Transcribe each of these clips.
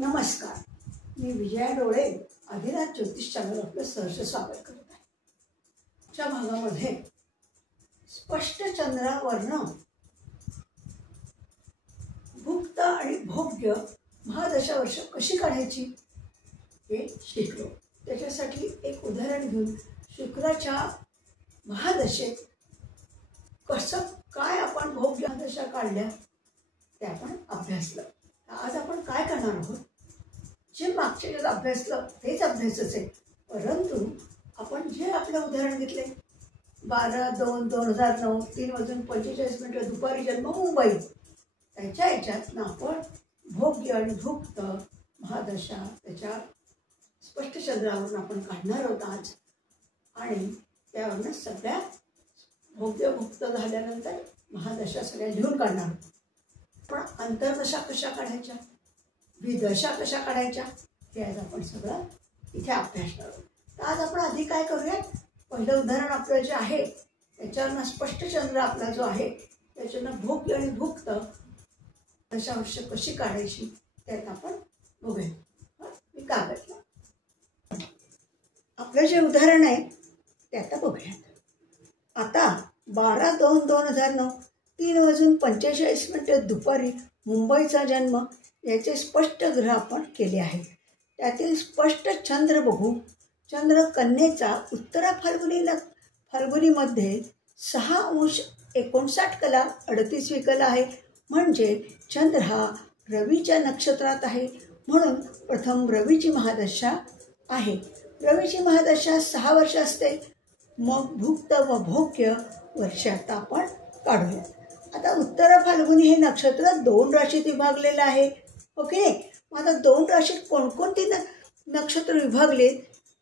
नमस्कार, मी विजया डोळे आदिनाथ ज्योतिष चॅनल आपलं सहर्ष स्वागत करत आहे. च्या भागामध्ये स्पष्ट चंद्रावर्ण भुक्त आणि भोग्य महादशा वर्ष कशी काढायची हे शिकलो. त्याच्यासाठी एक उदाहरण घेऊन शुक्राच्या महादशेत कसं काय आपण भोग्य महादशा काढल्या ते आपण अभ्यासलं. आज आपण काय करणार आहोत, जे मागच्या वेळेस अभ्यासलं तेच अभ्यासाचं आहे, परंतु आपण जे आपलं उदाहरण घेतले 12/2/2009 3:45 दुपारी जन्म मुंबई, त्याच्या ह्याच्यातनं आपण भोग्य आणि भुक्त महादशा त्याच्या स्पष्ट चंद्रावरून आपण काढणार आहोत आज. आणि त्यावरनं सगळ्या भोग्य भुक्त झाल्यानंतर महादशा सगळ्या लिहून काढणार आहोत. पण अंतर्दशा कशा काढायच्या, विदशा कशा काढायच्या हे आज आपण सगळं इथे अभ्यासणार आहोत. तर आज आपण आधी काय करूया, पहिलं उदाहरण आपलं जे आहे त्याच्यावरनं स्पष्ट चंद्र आपला जो आहे त्याच्यानं भोग्य आणि भुक्त दशा वर्ष कशी काढायची त्यात आपण बघूया. मी कागदला आपलं जे उदाहरण आहे ते आता बघूयात. आता 12/2/2009 3:45 दुपारी मुंबईचा जन्म याचे स्पष्ट ग्रह आपण केले आहेत. त्यातील स्पष्ट चंद्र बघू. चंद्र कन्येचा उत्तरा फाल्गुनीमध्ये 6:59 कला आहे. म्हणजे चंद्र हा रवीच्या नक्षत्रात आहे, म्हणून प्रथम रवीची महादशा आहे. रवीची महादशा 6 वर्ष असते. मग भुक्त व भोग्य वर्ष आता आपण काढूया. आता उत्तर फाल्गुनी हे नक्षत्र 2 राशीत विभागलेलं आहे. ओके, मग आता 2 राशीत कोणकोणती नक्षत्र विभागले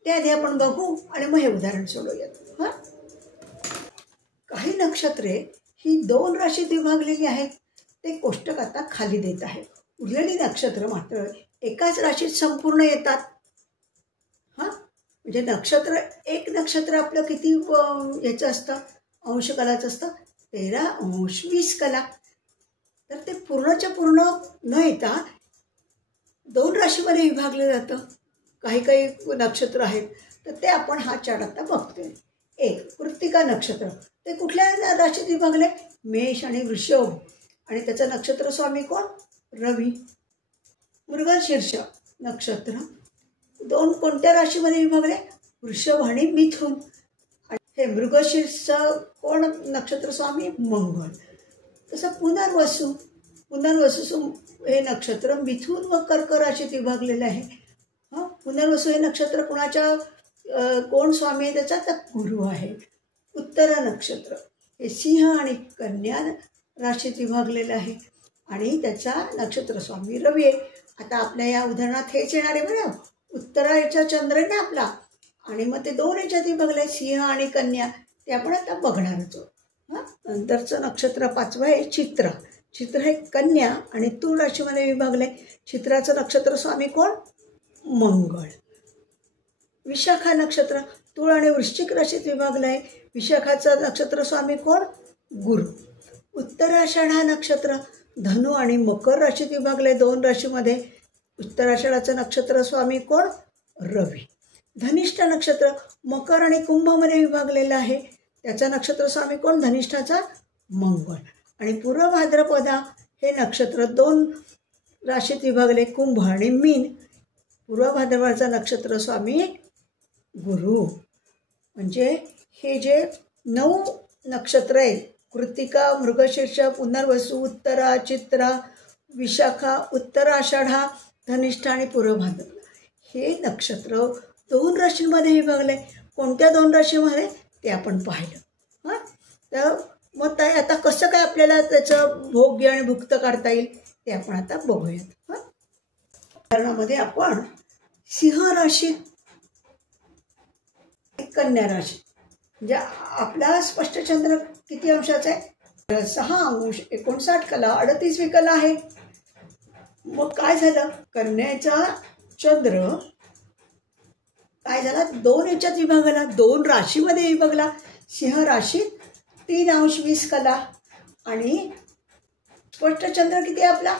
ते आधी आपण बघू आणि मग हे उदाहरण सोडवूयात. काही नक्षत्रे ही 2 राशीत विभागलेली आहेत. ते कोष्टक आता खाली देत आहे. उरलेली नक्षत्र मात्र एकाच राशीत संपूर्ण येतात. म्हणजे एक नक्षत्र आपलं किती याचं असतं, अंशकलाचं असतं 13:20 कला. तर ते पूर्णच्या पूर्ण न येता 2 राशीमध्ये विभागलं जातं. काही नक्षत्र आहेत तर ते आपण हा चार्ट आता बघतोय. एक कृत्तिका नक्षत्र, ते कुठल्या राशीत विभागले, मेष आणि वृषभ, आणि त्याचं नक्षत्र स्वामी कोण, रवी. मृगशीर्ष नक्षत्र 2 कोणत्या राशीमध्ये विभागले, वृषभ आणि मिथुन. हे मृगशीर्ष कोण नक्षत्र स्वामी, मंगळ. तसं पुनर्वसू हे नक्षत्र मिथुन व कर्क राशीत विभागलेलं आहे. पुनर्वसू हे नक्षत्र कोणाच्या कोण स्वामी आहे त्याचा, तर गुरु आहे. उत्तरा नक्षत्र हे सिंह आणि कन्या राशीत विभागलेलं आहे आणि त्याचा नक्षत्र स्वामी रवी आहे. आता आपल्या या उदाहरणात हेच येणार आहे बरं. उत्तरा याचा चंद्र आहे ना आपला, आणि मग ते 2 याच्यात विभागले सिंह आणि कन्या, ते आपण आता बघणारच आहोत. नंतरचं नक्षत्र 5वं आहे चित्रा. चित्र हे कन्या आणि तुळ राशीमध्ये विभागले. चित्राचं नक्षत्र स्वामी कोण, मंगळ. विशाखा नक्षत्र तुळ आणि वृश्चिक राशीत विभागलं आहे. विशाखाचं नक्षत्र स्वामी कोण, गुरु. उत्तराषाढा नक्षत्र धनु आणि मकर राशीत विभागले. 2 राशीमध्ये. उत्तराषाढाचं नक्षत्र स्वामी कोण, रवी. धनिष्ठा नक्षत्र मकर आणि कुंभमध्ये विभागलेलं आहे. त्याचा नक्षत्र स्वामी कोण, धनिष्ठाचा मंगळ. आणि पूर्व भाद्रपदा हे नक्षत्र 2 राशीत विभागले, कुंभ आणि मीन. पूर्व भाद्रपदाचा नक्षत्र स्वामी गुरु. म्हणजे हे जे 9 नक्षत्र आहे, कृत्तिका, मृगशीर्ष, पुनर्वसू, उत्तरा, चित्रा, विशाखा, उत्तराषाढा, धनिष्ठा आणि पूर्व भाद्रपदा, हे नक्षत्र 2 राशींमध्ये विभागले. कोणत्या 2 राशीमध्ये ते आपण पाहिलं. तर मग आता कसं काय आपल्याला त्याचं भोग्य आणि भुक्त काढता येईल ते आपण आता बघूयात. उदाहरणामध्ये आपण सिंह राशी, कन्या राशी, म्हणजे आपला स्पष्ट चंद्र किती अंशाचा आहे, 6:59 कला 38वी कला आहे. मग काय झालं, कन्याचा चंद्र काय झाला, 2 याच्यात विभागला, 2 राशीमध्ये विभागला. सिंह राशीत 3:20 कला आणि स्पष्ट चंद्र किती आहे आपला,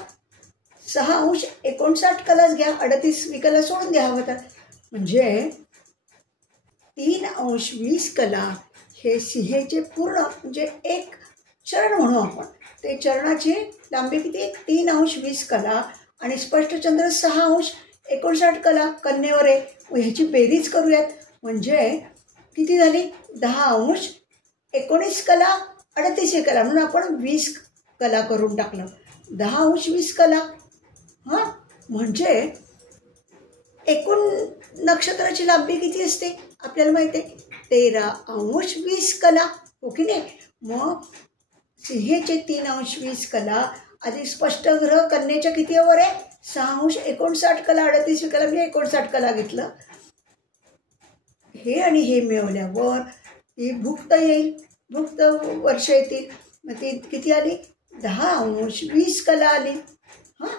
6°59 घ्या, 38 विकला सोडून द्या हवं तर. म्हणजे 3°20 हे सिंहेचे पूर्ण म्हणजे एक चरण म्हणू आपण. ते चरणाची लांबी किती आहे? 3°20 आणि स्पष्टचंद्र 6°59 कन्येवर आहे. ह्याची बेरीज करूयात. म्हणजे किती झाली? 10°19 38 म्हणून आपण 20 करून टाकलं. 10°20 हां, म्हणजे एकूण नक्षत्राची लांबी किती असते आपल्याला माहिती आहे? 13°20 हो की नाही? मग सिंहेचे 3°20 अधिक स्पष्ट ग्रह कन्येच्या किती वर आहे? 6°59 38 म्हणजे 59 घेतलं. हे आणि हे मिळवल्यावर ती भुक्त येईल, भुक्त वर्ष येतील. मग ती किती आली? 10°20 आली. हां,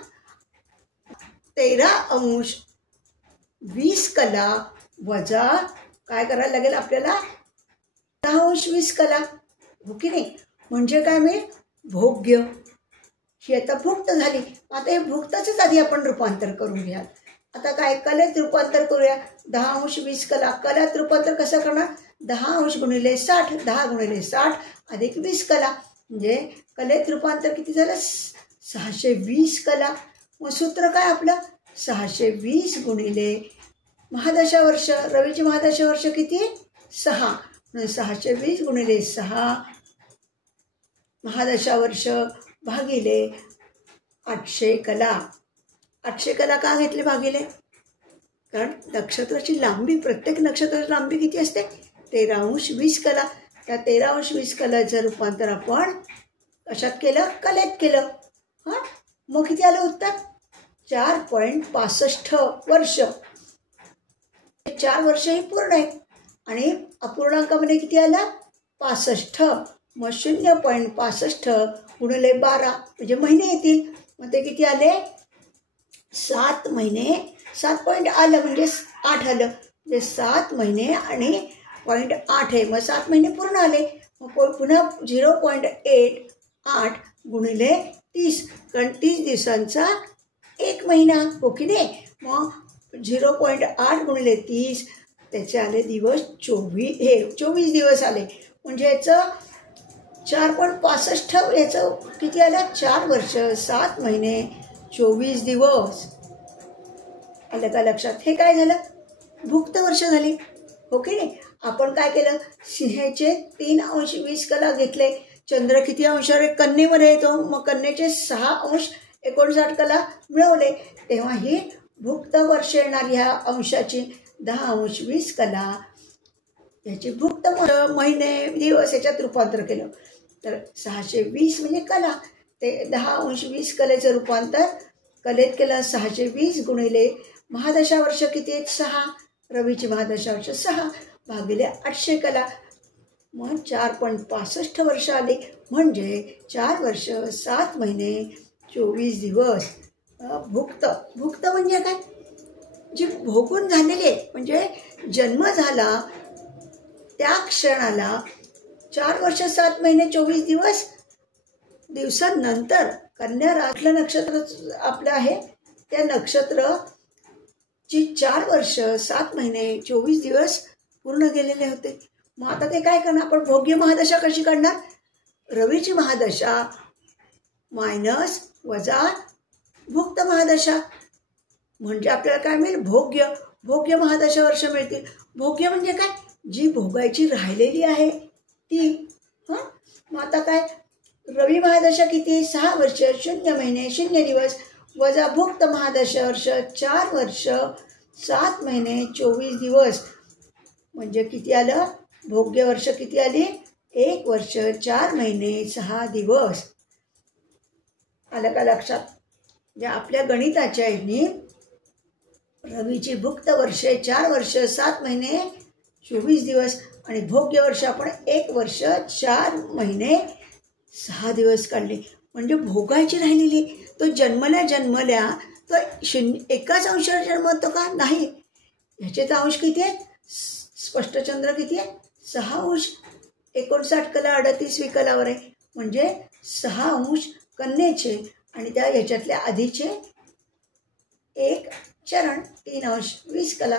13°20 वजा काय करायला लागेल आपल्याला? 10°20 हो की नाही? म्हणजे काय मिळेल? भोग्य. ही आता भुक्त झाली. आता हे भुक्ताचंच आधी आपण रूपांतर करून घ्या. आता काय कलेत रूपांतर करूया. 10°20 कलात रूपांतर कसं करणार? 10° गुणिले 60, 10 × 60 अधिक 20 म्हणजे कलेत रूपांतर किती झालं? 620 मग सूत्र काय आपलं? 620 गुणिले महादशा वर्ष. रवीची महादशा वर्ष किती? 6. 620 गुणिले 6 महादशा वर्ष भागिले 800 कला. 800 का घेतले भागिले? कारण नक्षत्राची लांबी, प्रत्येक नक्षत्राची लांबी किती असते? 13°20 त्या 13°20 रूपांतर आपण कशात केलं? कलेत केलं. हां, मग किती आलं उत्तर? 4.65 वर्ष. 4 वर्ष ही पूर्ण आहे आणि अपूर्णांकामध्ये किती आला? 65. मग 0.65 गुणिले 12 म्हणजे महिने येतील. मग ते किती आले? 7 महिने. 7 पॉईंट आलं म्हणजे 8 आलं. म्हणजे 7 महिने आणि 0.8 आहे. मग 7 महिने पूर्ण आले. मग पुन्हा 0.88 गुणिले 30 कारण 30 दिवसांचा 1 महिना हो की नाही? मग 0.8 गुणिले 30 त्याचे आले दिवस 24 दिवस आले. म्हणजे याचं 4.65 याचं किती आलं? 4 वर्ष 7 महिने 24 दिवस. आलं का लक्षात? हे काय झालं? भुक्त वर्ष झाली हो की नाही? आपण काय केलं? सिंहेचे 3°20 घेतले. चंद्र किती अंशावर आहे? कन्येमध्ये येतो. मग कन्येचे 6°59 मिळवले. तेव्हा ही भुक्त वर्ष येणार. ह्या अंशाची 10°20 याची भुक्त महिने दिवस याच्यात रूपांतर केलं तर 620 म्हणजे कला. ते 10°20 रूपांतर कलेत केलं. 620 गुणिले महादशा वर्ष किती आहेत? 6. रवीची महादशा वर्ष 6 भागिले 800 मग 4.65 वर्ष आली. म्हणजे 4 वर्ष 7 महिने 24 दिवस. भुक्त. भुक्त म्हणजे काय? जी भोगून झालेली आहे. म्हणजे जन्म झाला त्या क्षणाला 4 वर्ष 7 महिने 24 दिवसांनंतर कन्या राशीतलं नक्षत्र आपलं आहे. त्या नक्षत्राची 4 वर्ष 7 महिने 24 दिवस पूर्ण गेलेले होते. मग आता ते काय करणार? आपण भोग्य महादशा कशी काढणार? रवीची महादशा मायनस वजा भुक्त महादशा म्हणजे आपल्याला काय मिळेल? भोग्य महादशा वर्ष मिळतील. भोग्य म्हणजे काय? जी भोगायची राहिलेली आहे ती. हां, मग आता काय? रवी महादशा किती? 6 वर्ष 0 महिने 0 दिवस वजा भुक्त महादशा वर्ष 4 वर्ष 7 महिने 24 दिवस म्हणजे किती आलं? भोग्य वर्ष किती आली? 1 वर्ष 4 महिने 6 दिवस. आलं का लक्षात? म्हणजे आपल्या गणिताच्या ह्यानी रवीची भुक्त वर्षे 4 वर्ष 7 महिने 24 दिवस आणि भोग्य वर्ष आपण 1 वर्ष 4 महिने 6 दिवस काढले. म्हणजे भोगायची राहिलेली. तो जन्मल्या तो एकाच अंशावर जन्मतो का? नाही. ह्याचे तर अंश किती आहेत? स्पष्टचंद्र किती आहे? 6°59 38 आहे. म्हणजे 6 अंश कन्येचे आणि त्या ह्याच्यातल्या आधीचे चरण 3 अंश 20 कला.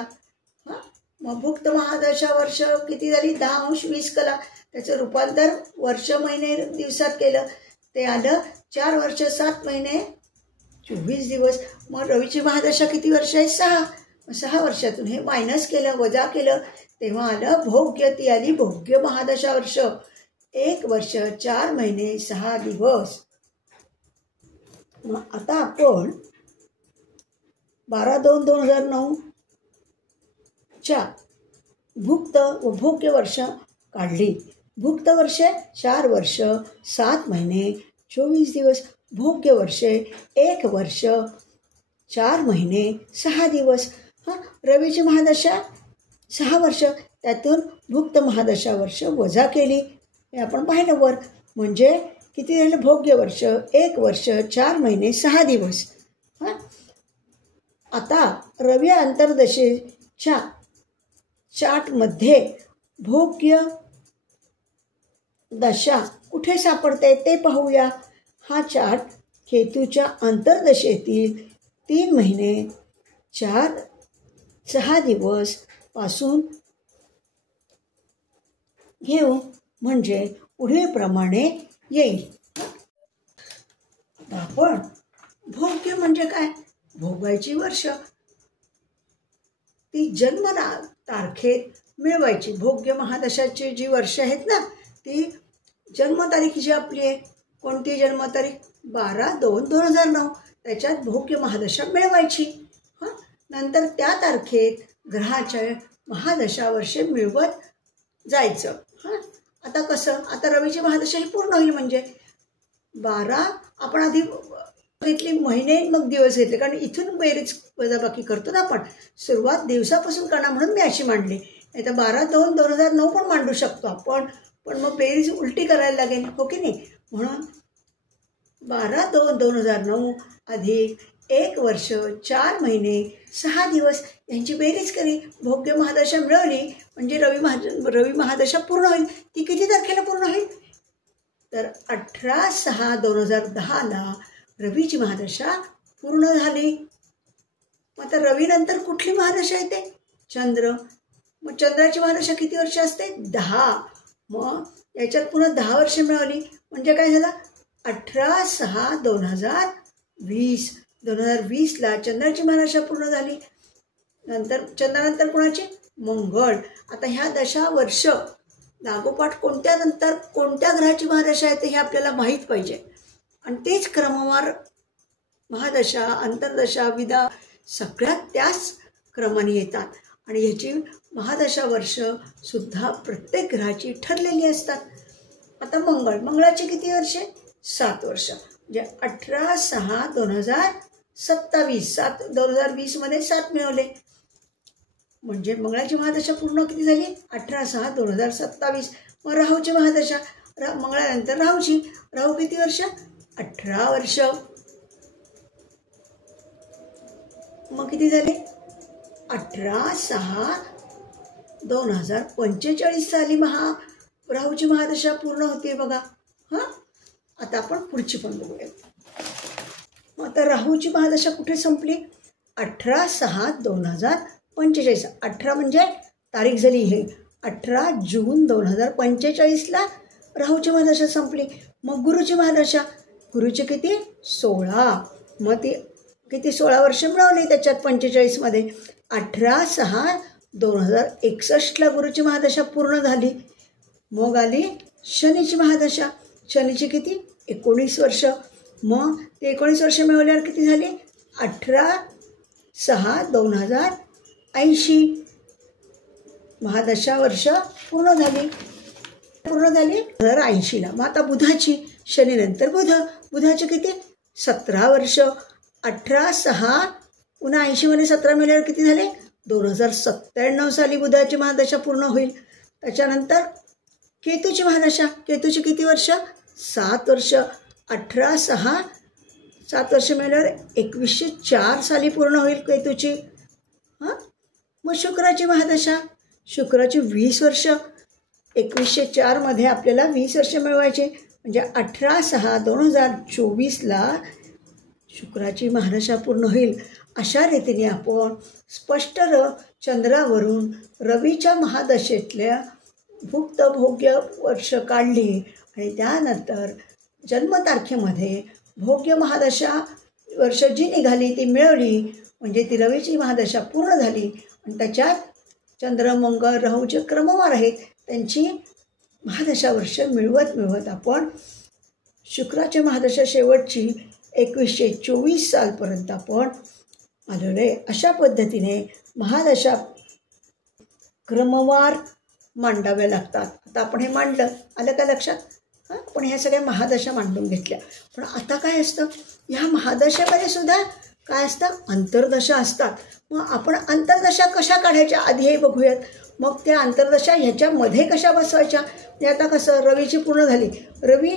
हां, मग भुक्त महादशा वर्ष किती झाली? 10 अंश 20 कला. त्याचं रूपांतर वर्ष महिने दिवसात केलं, ते आलं 4 वर्ष 7 महिने 24 दिवस. मग रवीची महादशा किती वर्ष आहे? 6. 6 वर्षातून हे मायनस केलं, वजा केलं, तेव्हा आलं भोग्य. ती आली भोग्य महादशा वर्ष. 1 वर्ष 4 महिने 6 दिवस. मग आता आपण 12/2/2009 च्या भुक्त व भोग्य वर्ष काढली. भुक्त वर्षे 4 वर्ष 7 महिने 24 दिवस. भोग्य वर्षे 1 वर्ष 4 महिने 6 दिवस. हां, रवीची महादशा 6 वर्ष, त्यातून भुक्त महादशा वर्ष वजा केली, हे आपण पाहिलं वर. म्हणजे किती झालं? भोग्य वर्ष 1 वर्ष 4 महिने 6 दिवस. हां, आता रवी अंतर्दशेच्या चार्टमध्ये भोग्य दशा कुठे सापडते ते पाहूया. हा चार्ट केतूच्या अंतर्दशेतील 3 महिने 4-6 दिवस पासून घेऊ, म्हणजे पुढीलप्रमाणे येईल. आपण भोग्य म्हणजे काय? भोगायची वर्ष, ती जन्म तारखेत मिळवायची. भोग्य महादशाची जी वर्ष आहेत ना, ती जन्मतारीख जी आपली आहे, कोणती जन्मतारीख? 12/2/2009. त्याच्यात भोग्य महादशा मिळवायची. हां, नंतर त्या तारखेत ग्रहाच्या महादशा वर्षे मिळवत जायचं. हां, आता कसं? आता रवीची महादशा ही पूर्ण होईल, म्हणजे 12 आपण आधी घेतली महिने, मग दिवस घेतले, कारण इथून बेरीज वजाबाकी करतो ना आपण. सुरुवात दिवसापासून करणार म्हणून मी अशी मांडली. नाही तर 12/2/2009 पण मांडू शकतो आपण, पण मग बेरीज उलटी करायला लागेल, हो की नाही? म्हणून 12/2/2009 अधिक 1 वर्ष 4 महिने 6 दिवस यांची बेरीज करी. भोग्य महादशा मिळवली म्हणजे रवी महादशा पूर्ण होईल. ती किती तारखेला पूर्ण होईल? तर 18/6/2010ला रवीची महादशा पूर्ण झाली. मग आता रवीनंतर कुठली महादशा येते? चंद्र. मग चंद्राची महादशा किती वर्ष असते? 10. मग याच्यात पुन्हा 10 वर्ष मिळवली, म्हणजे काय झालं? 18/6/2020. 2020ला चंद्राची महादशा पूर्ण झाली. नंतर चंद्रानंतर कोणाची? मंगळ. आता ह्या दशा वर्ष लागोपाठ कोणत्या ग्रहाची महादशा येते हे आपल्याला माहीत पाहिजे. आणि तेच क्रमवार महादशा, अंतर्दशा, विदा सगळ्यात त्याच क्रमाने येतात. आणि ह्याची महादशा वर्षसुद्धा प्रत्येक ग्रहाची ठरलेली असतात. आता मंगळाची किती वर्षे? 7 वर्ष. म्हणजे 18/6/2027. 2020मध्ये 7 मिळवले, म्हणजे मंगळाची महादशा पूर्ण किती झाली? 18/6/2027. मग राहूची महादशा, मंगळानंतर राहू किती वर्ष? 18 वर्ष. मग किती झाले? 18/6/2045 साली राहूची महादशा पूर्ण होते बघा. हां, आता आपण पुढची पण बघूया. मग आता राहूची महादशा कुठे संपली? 18/6/2045. 18 म्हणजे तारीख झाली, हे 18 जून 2045ला राहूची महादशा संपली. मग गुरुची महादशा, गुरुची किती? 16. मग ती किती? 16 वर्ष मिळवली त्याच्यात 45मध्ये. 18/6/2061ला गुरुची महादशा पूर्ण झाली. मग आली शनीची महादशा. शनीची किती? 19 वर्ष. मग ते 19 वर्ष मिळवल्यावर किती झाली? 18/6/2080 महादशा वर्ष पूर्ण झाली. 2080ला. मग आता बुधाची, शनीनंतर बुधाची किती? 17 वर्ष. 18/6/80मध्ये 17 मिळाल्यावर किती झाले? 2097 साली बुधाची महादशा पूर्ण होईल. त्याच्यानंतर केतूची महादशा. केतूची किती वर्ष? 7 वर्ष. 18/6 7 वर्ष मिळाल्यावर 2104 साली पूर्ण होईल केतूची. हां, मग शुक्राची महादशा. शुक्राची 20 वर्ष. 2104मध्ये आपल्याला 20 वर्ष मिळवायचे, म्हणजे 18/6/2024ला शुक्राची महादशा पूर्ण होईल. अशा रीतीने आपण स्पष्ट चंद्रावरून रवीच्या महादशेतल्या भुक्त भोग्य वर्ष काढली आणि त्यानंतर जन्मतारखेमध्ये भोग्य महादशा वर्ष जी निघाली ती मिळवली, म्हणजे ती रवीची महादशा पूर्ण झाली आणि त्याच्यात चंद्र मंगळ राहू जे क्रमवार आहेत त्यांची महादशा वर्ष मिळवत आपण शुक्राच्या महादशा शेवटची 2124 सालपर्यंत आपण आलेलो आहे. अशा पद्धतीने महादशा क्रमवार मांडाव्या लागतात. आता आपण हे मांडलं, आलं का लक्षात? आपण ह्या सगळ्या महादशा मांडून घेतल्या. पण आता काय असतं, ह्या महादशामध्ये सुद्धा काय असतं, अंतर्दशा असतात. मग आपण अंतर्दशा कशा काढायच्या आधी हे बघूयात. मग त्या अंतर्दशा ह्याच्यामध्ये कशा बसवायच्या. ते आता कसं रवीची पूर्ण झाली, रवी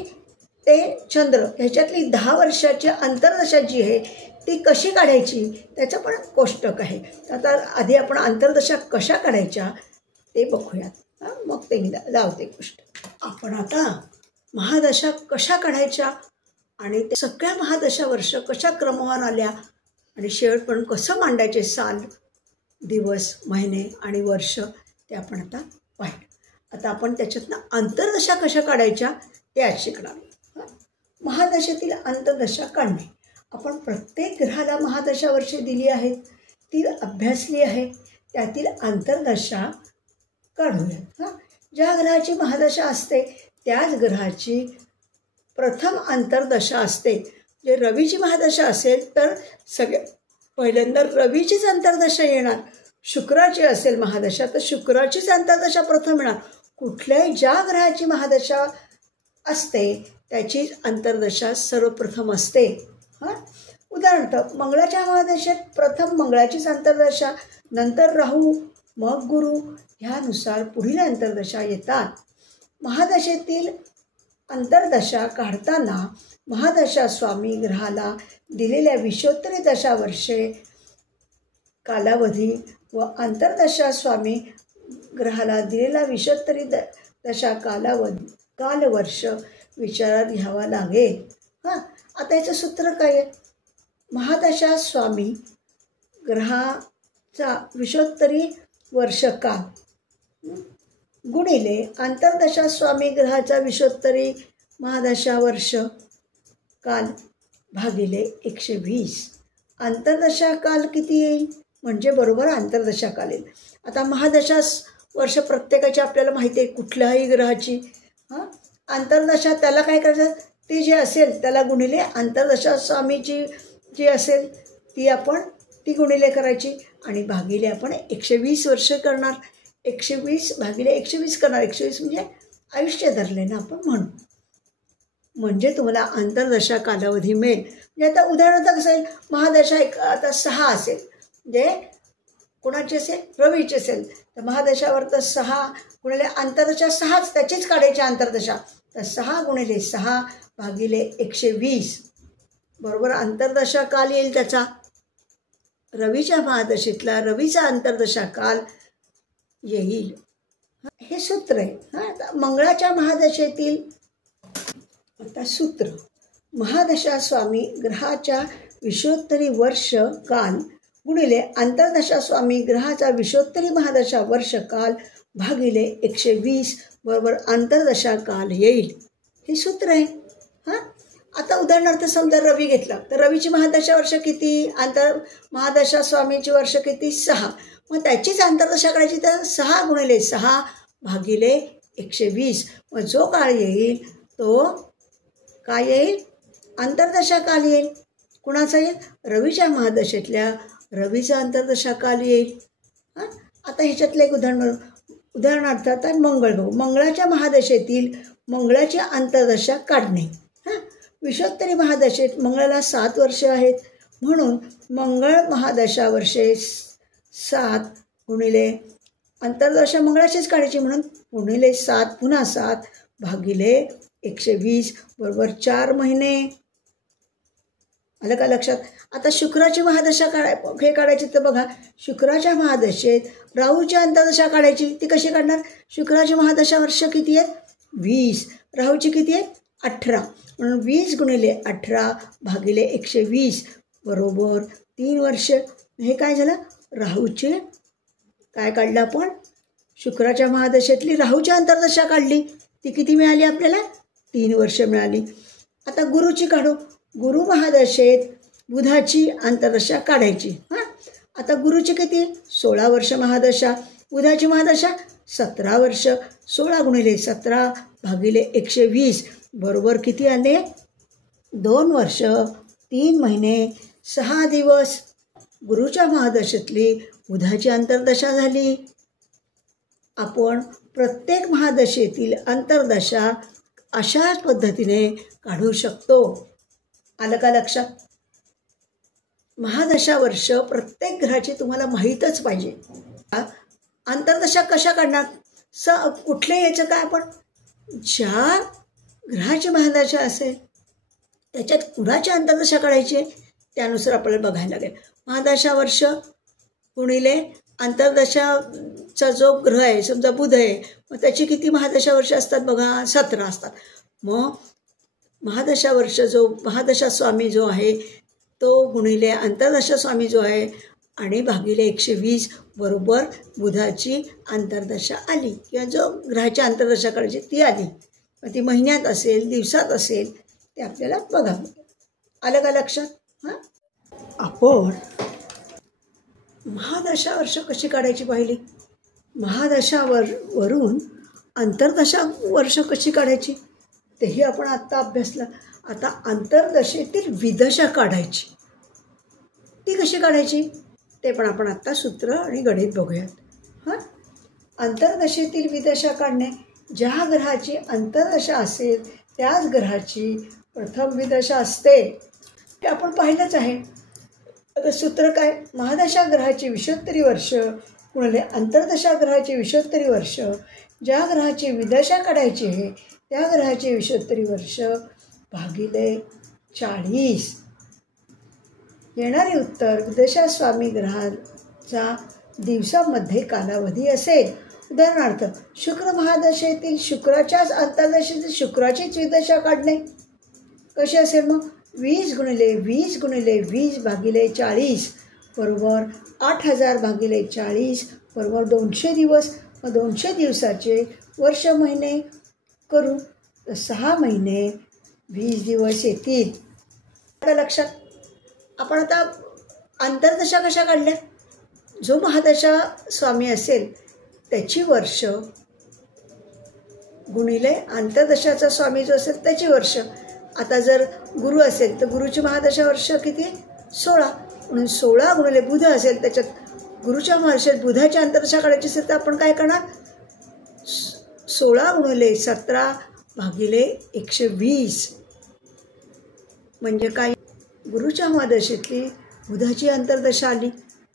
ते चंद्र ह्याच्यातली 10 वर्षाची अंतर्दशा जी आहे ती कशी काढायची त्याचं पण कोष्टक आहे. आता आधी आपण अंतर्दशा कशा काढायच्या ते बघूयात. मग ते लावते गोष्ट. आपण आता महादशा कशा काढायच्या आणि ते सगळ्या महादशा वर्ष कशा क्रमवार आल्या आणि शेवटपर्यंत कसं मांडायचे साल, दिवस, महिने आणि वर्ष ते आपण आता पाहिलं. आता आपण त्याच्यातनं अंतर्दशा कशा काढायच्या ते आज शिकणार. महादशेतील अंतर्दशा काढणे. आपण प्रत्येक ग्रहाला महादशा वर्षे दिली आहेत, ती अभ्यासली आहे. त्यातील अंतर्दशा काढूयात. ज्या ग्रहाची महादशा असते त्याच ग्रहाची प्रथम अंतर्दशा असते. जे रवीची महादशा असेल तर पहिल्यांदा रवीचीच अंतर्दशा येणार. शुक्राची असेल महादशा तर शुक्राचीच अंतर्दशा प्रथम येणार. कुठल्याही ज्या ग्रहाची महादशा असते त्याची अंतर्दशा सर्वप्रथम असते. उदाहरणार्थ मंगळाच्या महादशेत प्रथम मंगळाचीच अंतर्दशा, नंतर राहू, मग गुरु, ह्यानुसार पुढील अंतर्दशा येतात. महादशेतील अंतर्दशा काढताना महादशा स्वामी ग्रहाला दिलेल्या विषोत्तरी दशा वर्षे कालावधी व अंतर्दशा स्वामी ग्रहाला दिलेला विषोत्तरी दशा कालवर्ष विचारात घ्यावा लागेल. आता याचं सूत्र काय आहे. महादशा स्वामी ग्रहाचा विषोत्तरी वर्ष काल गुणिले अंतर्दशा स्वामी ग्रहाचा विषोत्तरी महादशा वर्ष काल भागिले 120. अंतर्दशा काल किती येईल म्हणजे बरोबर अंतर्दशा काल येईल. आता महादशा वर्ष प्रत्येकाची आपल्याला माहिती आहे कुठल्याही ग्रहाची. अंतर्दशा त्याला काय करायचं, ती जे असेल त्याला गुणिले अंतर्दशा स्वामीची जी असेल ती गुणिले करायची आणि भागिले आपण 120 वर्ष करणार. 120 भागिले 120 करणार. 120 म्हणजे आयुष्य धरले ना आपण म्हणू. म्हणजे तुम्हाला अंतर्दशा कालावधी मिळेल. म्हणजे आता उदाहरणार्थ कसं आहे, महादशा आता 6 असेल, म्हणजे कोणाची असेल, रवीची असेल तर महादशावर तर 6 गुणिले अंतर्दशा 6च त्याचीच काढायची अंतर्दशा. तर 6 गुणिले 6 भागिले 120 बरोबर अंतर्दशा काल येईल त्याचा. रवीच्या महादशेतला रवीचा अंतर्दशा काल येईल. हे सूत्र आहे. आता मंगळाच्या महादशेतील आता सूत्र. महादशा स्वामी ग्रहाच्या विषोत्तरी वर्ष काल गुणिले अंतर्दशा स्वामी ग्रहाचा विषोत्तरी महादशा वर्ष काल भागिले 120 बरोबर अंतर्दशा काल येईल. हे सूत्र आहे. आता उदाहरणार्थ समजा रवी घेतला तर रवीची महादशा वर्ष किती, महादशा स्वामीची वर्ष किती, 6. मग त्याचीच अंतर्दशा करायची तर 6 गुणिले 6 भागिले 120. मग जो काळ येईल तो काय येईल, अंतर्दशा काल येईल. कुणाचा येईल, रवीच्या महादशेतल्या रवीचा अंतर्दशा काल येईल. आता ह्याच्यातलं एक उदाहरणार्थ आता मंगळ बघू. मंगळाच्या महादशेतील मंगळाची अंतर्दशा काढणे. विषोत्तरी महादशेत मंगळाला 7 वर्ष आहेत म्हणून मंगळ महादशा वर्षे 7 गुणिले अंतर्दशा मंगळाचीच काढायची म्हणून गुणिले 7 पुन्हा 7 भागिले 120 बरोबर 4 महिने. आलं का लक्षात. आता शुक्राची महादशा काढायची तर बघा, शुक्राच्या महादशेत राहूची अंतर्दशा काढायची. ती कशी काढणार, शुक्राची महादशा वर्ष किती आहेत, 20. राहूची किती आहे, 18. म्हणून 20 गुणिले 18 भागिले 120 बरोबर 3 वर्ष. हे काय झालं, राहूचे काय काढलं आपण, शुक्राच्या महादशेतली राहूची अंतर्दशा काढली. ती किती मिळाली आपल्याला, 3 वर्ष मिळाली. आता गुरुची काढू. गुरु महादशेत बुधाची अंतर्दशा काढायची. हां, आता गुरुची किती, 16 वर्ष महादशा. बुधाची महादशा 17 वर्ष. 16 गुणिले 17 भागिले 120 बरोबर किती आले, 2 वर्ष 3 महिने 6 दिवस. गुरुच्या महादशेतली बुधाची अंतर्दशा झाली. आपण प्रत्येक महादशेतील अंतर्दशा अशाच पद्धतीने काढू शकतो. आलं का लक्षात. महादशा वर्ष प्रत्येक ग्रहाची तुम्हाला माहीतच पाहिजे. अंतर्दशा कशा काढणार, कुठले याचं काय, आपण ज्या ग्रहाची महादशा असेल त्याच्यात कुणाची अंतर्दशा काढायची त्यानुसार आपल्याला बघायला लागेल. महादशा वर्ष गुणिले अंतर्दशाचा जो ग्रह आहे, समजा बुध आहे, मग त्याची किती महादशा वर्ष असतात बघा, 17 असतात. मग महादशा वर्ष जो महादशा स्वामी जो आहे तो गुणिले अंतर्दशा स्वामी जो आहे आणि भागिले 120 बरोबर बुधाची अंतर्दशा आली, किंवा जो ग्रहाची अंतर्दशा काढायची ती आली. मग ती महिन्यात असेल, दिवसात असेल, ते आपल्याला बघावं. आलं का लक्षात. हां, आपण महादशा वर्ष कशी काढायची पाहिली. वरून अंतर्दशा वर्ष कशी काढायची तेही आपण आत्ता अभ्यासलं. आता अंतर्दशेतील विदशा काढायची, ती कशी काढायची ते पण आपण आत्ता सूत्र आणि गणित बघूयात. हां, अंतर्दशेतील विदशा काढणे, ज्या ग्रहाची अंतर्दशा असेल त्याच ग्रहाची प्रथम विदशा असते, ते आपण पाहिलंच आहे. आता सूत्र काय, महादशा ग्रहाची विषोत्तरी वर्ष गुणिले अंतर्दशा ग्रहाची विषोत्तरी वर्ष. ज्या ग्रहाची विदशा काढायची आहे त्या ग्रहाची विषोत्तरी वर्ष भागिले 40. येणारे उत्तर विदशा स्वामी ग्रहाचा दिवसामध्ये कालावधी असेल. उदाहरणार्थ, शुक्र महादशेतील शुक्राच्याच अंतर्दशेतील शुक्राचीच विदशा काढणे कशी असेल. मग 20 गुणिले 20 गुणिले 20 भागिले 40 बरोबर 8000 भागिले 40 बरोबर 200 दिवस. मग 200 दिवसाचे वर्ष महिने करू तर 6 महिने 20 दिवस येतील. आता लक्षात. आपण आता अंतर्दशा कशा काढल्या, जो महादशा स्वामी असेल त्याची वर्ष गुणिले अंतर्दशाचा स्वामी जो असेल त्याची वर्ष. आता जर गुरु असेल तर गुरुची महादशा वर्ष किती, 16. म्हणून 16 गुणिले बुध असेल, त्याच्यात गुरुच्या महादशेत बुधाची अंतर्दशा काढायची असेल तर आपण काय करणार, 16 गुणिले 17 भागिले 120 म्हणजे काय, गुरुच्या महादशेतली बुधाची अंतर्दशा आली,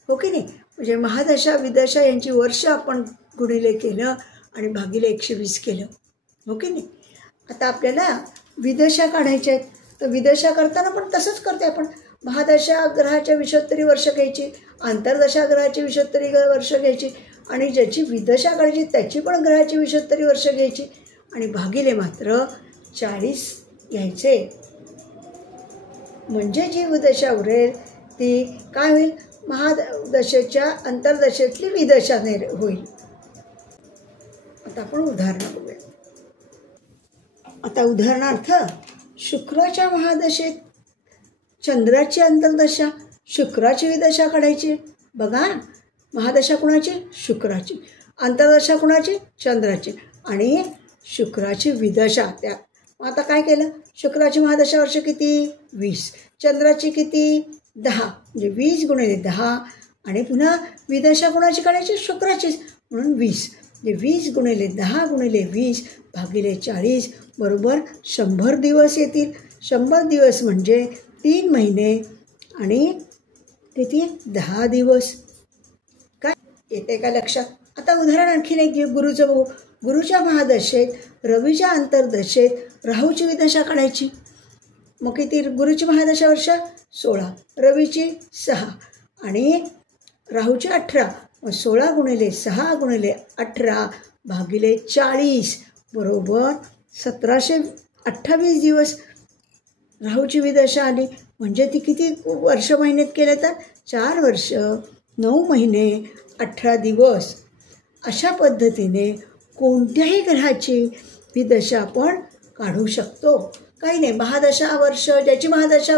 हो की नाही. म्हणजे महादशा विदशा यांची वर्ष आपण गुणिले केलं आणि भागिले 120 केलं, हो की नाही. आता आपल्याला विदशा काढायच्या आहेत, तर विदशा करताना पण तसंच करते आपण. महादशा ग्रहाच्या विषोत्तरी वर्ष घ्यायची, अंतर्दशा ग्रहाची विषोत्तरी वर्ष घ्यायची आणि ज्याची विदशा काढायची त्याची पण ग्रहाची विषोत्तरी वर्ष घ्यायची आणि भागिले मात्र 40 घ्यायचे. म्हणजे जी विदशा उरेल ती काय होईल, महादशेच्या अंतर्दशेतली विदशा होईल. आता आपण उदाहरणं बघूया. आता उदाहरणार्थ, शुक्राच्या महादशेत चंद्राची अंतर्दशा, शुक्राची विदशा काढायची. बघा, महादशा कुणाची, शुक्राची, अंतर्दशा कुणाची, चंद्राची आणि शुक्राची विदशा. त्या आता काय केलं, शुक्राची महादशा वर्ष किती, 20, चंद्राची किती, 10, म्हणजे 20 गुणिले 10 आणि पुन्हा विदशा कुणाची काढायची, शुक्राचीच, म्हणून 20. म्हणजे 20 गुणिले 10 गुणिले 20 भागिले 40 बरोबर 100 दिवस येतील. 100 दिवस म्हणजे 3 महिने आणि किती, 10 दिवस. काय येते का लक्षात. आता उदाहरण आणखीन एक घेऊ, गुरुचं बघू. गुरुच्या महादशेत रवीच्या अंतर्दशेत राहूची विदशा काढायची. मग किती, गुरुची महादशा वर्ष 16, रवीची 6 आणि राहूची 18. मग 16 गुणिले 6 गुणिले 18 भागिले 40 बरोबर 1728 दिवस. राहूची विदशा आली म्हणजे ती किती वर्ष महिन्यात केले तर 4 वर्ष 9 महिने 18 दिवस अशा पद्धतीने कोणत्याही ग्रहाची विदशा आपण काढू शकतो. काही नाही, महादशा वर्ष ज्याची महादशा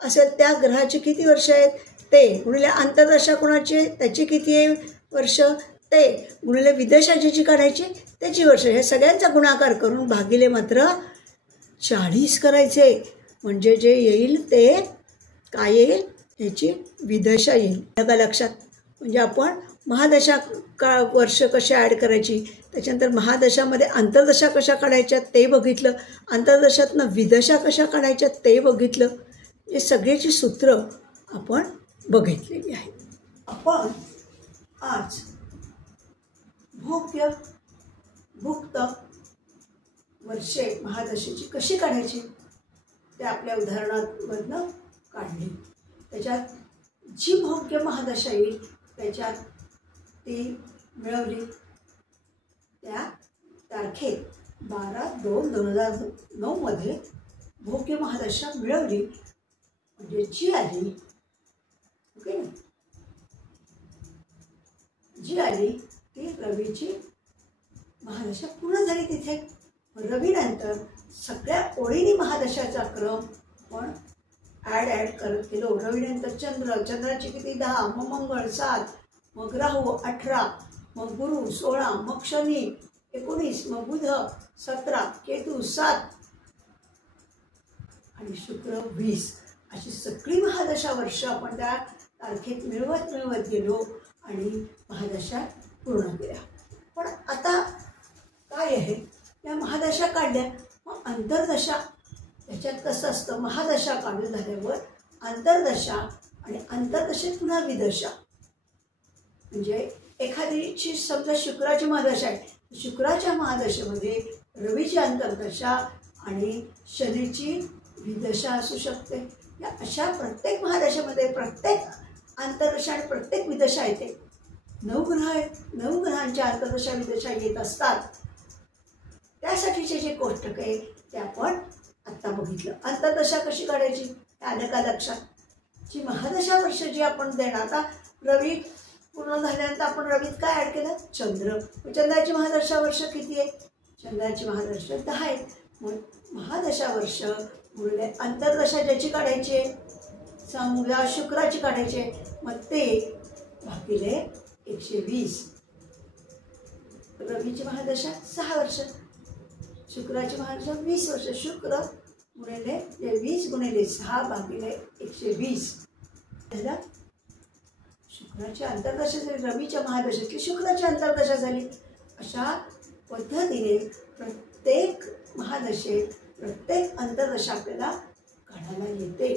असेल त्या ग्रहाचे किती वर्ष आहेत ते गुणिले अंतर्दशा कोणाची आहे त्याची किती आहे वर्ष ते गुणिले विदशा ज्याची काढायची त्याची वर्ष, हे सगळ्यांचा गुणाकार करून भागिले मात्र 40 करायचे. म्हणजे जे येईल ते काय येईल, ह्याची विदशा येईल. का लक्षात? म्हणजे आपण महादशा वर्ष कशा ॲड करायची, त्याच्यानंतर महादशामध्ये अंतर्दशा कशा काढायच्या ते बघितलं, अंतर्दशातनं विदशा कशा काढायच्या ते बघितलं. हे सगळ्याची सूत्र आपण बघितलेली आहे. आपण आज भोग्य भुक्त वर्षे महादशेची कशी काढायची ते आपल्या उदाहरणामधनं काढली. त्याच्यात जी भोग्य महादशा येईल त्याच्यात ती मिळवली. त्या तारखेत 12/2/2009 भोग्य महादशा मिळवली म्हणजे जी आली, ओके ना, जी आली ती रवीची महादशा पूर्ण झाली. तिथे रवीनंतर सगळ्या ओळीनी महादशाचा क्रम पण ॲड करत गेलो. रवीनंतर चंद्र, चंद्राची किती 10, मग मंगळ 7, मग राहू 18, मग गुरु 16, मग शनी 19, मग बुध 17, केतू 7 आणि शुक्र 20. अशी सगळी महादशा वर्ष आपण त्या तारखेत मिळवत गेलो आणि महादशा पूर्ण केल्या. पण आता काय आहे, या महादशा काढल्या, मग अंतर्दशा त्याच्यात कसं असतं, महादशा काढून झाल्यावर अंतर्दशा आणि अंतर्दशेत पुन्हा विदशा. म्हणजे एखादीची समजा शुक्राची महादशा आहे, शुक्राच्या महादशेमध्ये रवीची अंतर्दशा आणि शनीची विदशा असू शकते. या अशा प्रत्येक महादशेमध्ये प्रत्येक अंतर्दशा आणि प्रत्येक विदशा येते. 9 ग्रह आहेत, 9 ग्रहांच्या अंतर्दशा विदशा येत असतात. त्यासाठीचे जे कोष्टक आहे ते आपण आत्ता बघितलं. अंतर्दशा कशी काढायची हे आलं का लक्षात? जी महादशा वर्ष जी आपण देणार, आता रवी पूर्ण झाल्यानंतर आपण रवीत काय ॲड केलं, चंद्र. चंद्राची महादशा वर्ष किती आहे, चंद्राची महादशा 10 आहे. मग महादशा वर्ष गुणिले अंतर्दशा ज्याची काढायची आहे, समजा शुक्राची काढायची आहे, मग ते भागिले 120. रवीची महादशा 6 वर्ष, शुक्राची महादशा 20 वर्ष. शुक्र गुणिले 20 गुणिले 6 भागिले 120 झाला. शुक्राची अंतर्दशा झाली, रवीच्या महादशेची शुक्राची अंतर्दशा झाली. अशा पद्धतीने प्रत्येक महादशेत प्रत्येक अंतर्दशा आपल्याला काढायला येते.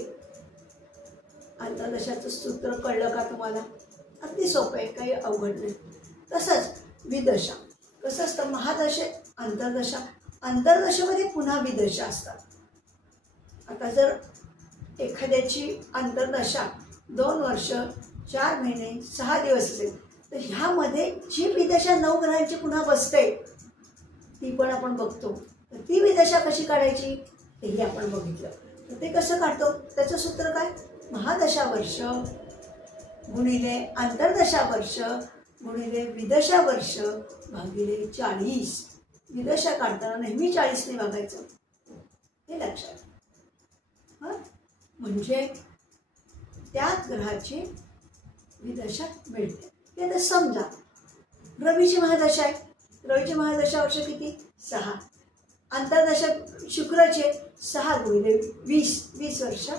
अंतर्दशाचं सूत्र कळलं का तुम्हाला? अगदी सोपं आहे, काही अवघड नाही. तसंच विदशा कसं असतं, महादशे अंतर्दशा, अंतर्दशेमध्ये पुन्हा विदशा असतात. आता जर एखाद्याची अंतर्दशा 2 वर्ष 4 महिने 6 दिवस असेल तर ह्यामध्ये जी विदशा 9 ग्रहांची पुन्हा बसते ती पण आपण बघतो. तर ती विदशा कशी काढायची तेही आपण बघितलं. तर ते कसं काढतो, त्याचं सूत्र काय, महादशा वर्ष गुणिले अंतर्दशा वर्ष गुणिले विदशा वर्ष भागिले 40. विदशा काढताना नेहमी 40ने बघायचं, हे लक्षात. म्हणजे त्याच ग्रहाची विदशा मिळते. ते तर समजा रवीची महादशा आहे, रवीची महादशा वर्ष किती 6, अंतर्दशा शुक्राची 6 गुणिले 20 वर्ष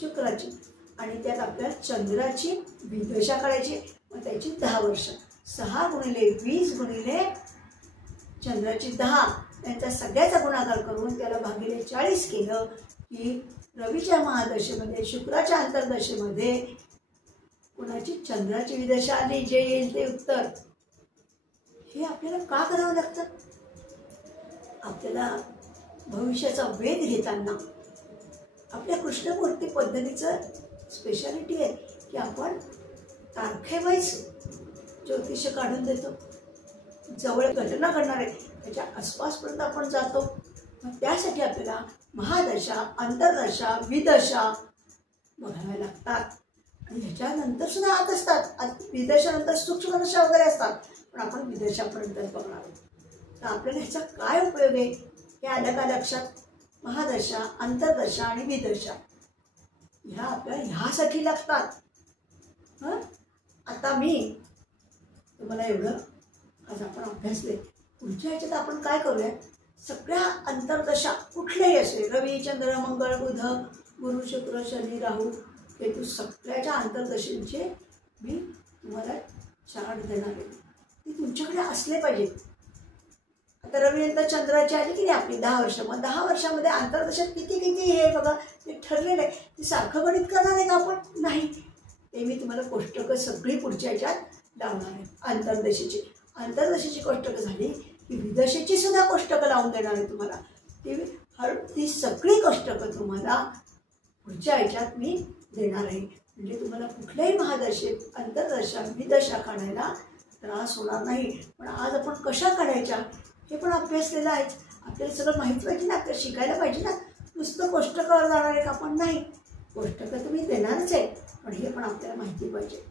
शुक्राची, आणि त्यात आपल्याला चंद्राची विदशा काढायची, मग त्याची 10 वर्ष. 6 गुणिले 20 गुणिले चंद्राची 10 त्यांचा सगळ्याचा गुणाकार करून त्याला भागिले 40 केलं की रवीच्या महादशेमध्ये शुक्राच्या अंतर्दशेमध्ये कुणाची चंद्राची विदशा आली, जे येईल ते उत्तर. हे आपल्याला का करावं लागतं? आपल्याला भविष्याचा वेध घेताना आपल्या कृष्णमूर्ती पद्धतीचं स्पेशालिटी आहे की आपण तारखेवाईज ज्योतिष काढून देतो. जवळ घटना घडणार आहे त्याच्या आसपासपर्यंत आपण जातो मग त्यासाठी आपल्याला महादशा, अंतर्दशा, विदशा बघाव्या लागतात. आणि ह्याच्यानंतर सुद्धा आत असतात. विदशानंतर सूक्ष्मदशा वगैरे असतात, पण आपण विदशापर्यंत बघणार आहोत. तर आपल्याला ह्याचा काय उपयोग आहे हे आलं का लक्षात? महादशा, अंतर्दशा आणि विदशा ह्या आपल्याला ह्यासाठी लागतात. आता मी तुम्हाला एवढं आज आपण अभ्यासले. पुढच्या ह्याच्यात आपण काय करूया, सगळ्या अंतर्दशा कुठल्याही असेल, रवी, चंद्र, मंगळ, बुध, गुरु, शुक्र, शनी, राहू, केतू, सगळ्याच्या अंतर्दशांचे मी तुम्हाला चार्ट देणार आहे. ती तुमच्याकडे असले पाहिजे. आता रवीनंतर चंद्राची आली की नाही आपली 10 वर्ष, मग 10 वर्षामध्ये अंतर्दशात किती किती हे बघा ते ठरलेलं आहे. ते सारखं गणित करणार आहे का आपण? नाही. ते मी तुम्हाला कोष्टकं सगळी पुढच्या ह्याच्यात लावणार आहे. अंतर्दशेची कोष्टकं झाली की विदशेची सुद्धा कोष्टकं लावून देणार आहे तुम्हाला. ती सगळी कोष्टकं तुम्हाला पुढच्या ह्याच्यात मी देणार आहे. म्हणजे तुम्हाला कुठल्याही महादशेत अंतर्दशा, विदशा काढायला त्रास होणार नाही. पण आज आपण कशा काढायच्या हे पण अभ्यासलेलं आहेच. आपल्याला सगळं माहीत पाहिजे ना, आपल्याला शिकायला पाहिजे ना. नुसतं कोष्टकावर जाणार आहे का आपण? नाही. कोष्टकं तुम्ही देणारच आहे, पण हे पण आपल्याला माहिती पाहिजे.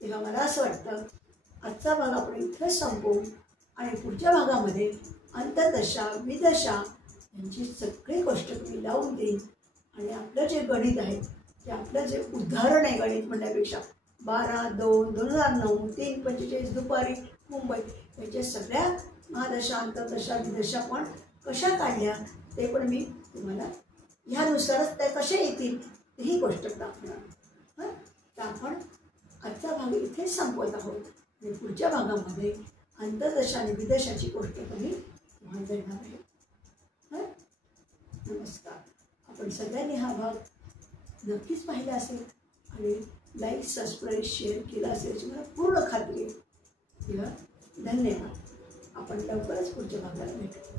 तेव्हा मला असं वाटतं आजचा भाग आपण इथंच संपवू आणि पुढच्या भागामध्ये अंतर्दशा, विदशा यांची सगळी कोष्टकं मी लावून देईन. आणि आपलं जे गणित आहे ते आपलं जे उदाहरण आहे गणित म्हणण्यापेक्षा 12/2/2009 3:45 दुपारी मुंबई याच्या सगळ्या महादशा, अंतर्दशा, विदशा पण कशा काढल्या ते पण मी तुम्हाला ह्यानुसारच त्या कशा येतील ही गोष्ट दाखवणार. तर आपण आजचा भाग इथेच संपवत आहोत आणि पुढच्या भागामध्ये अंतर्दशा आणि विदशाची गोष्ट मी तुम्हाला देणार आहे. नमस्कार. आपण सगळ्यांनी हा भाग नक्कीच पाहिला असेल आणि लाईक, सबस्क्राईब, शेअर केला असेल याची मला पूर्ण खात्री आहे. धन्यवाद. आपण लवकरच पुढच्या भागाला भेटू.